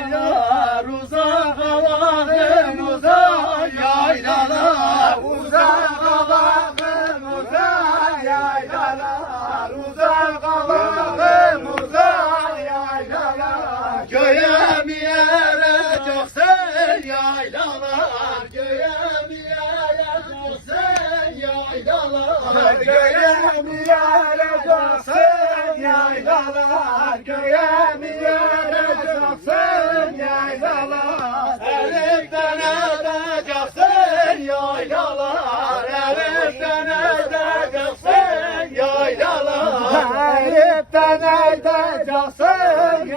yaylalar uzak Allah'ım uzak yaylalar uzak Allah'ım uzak yaylalar uzak Allah'ım uzak yaylalar göğe mi ereceksin yaylalar göğe mi ereceksin yaylalar göğe mi ereceksin yaylalar göğe mi ereceksin yaylalar Elif'ten edeceksin yaylalar Elif'ten edeceksin yaylalar Elif'ten edeceksin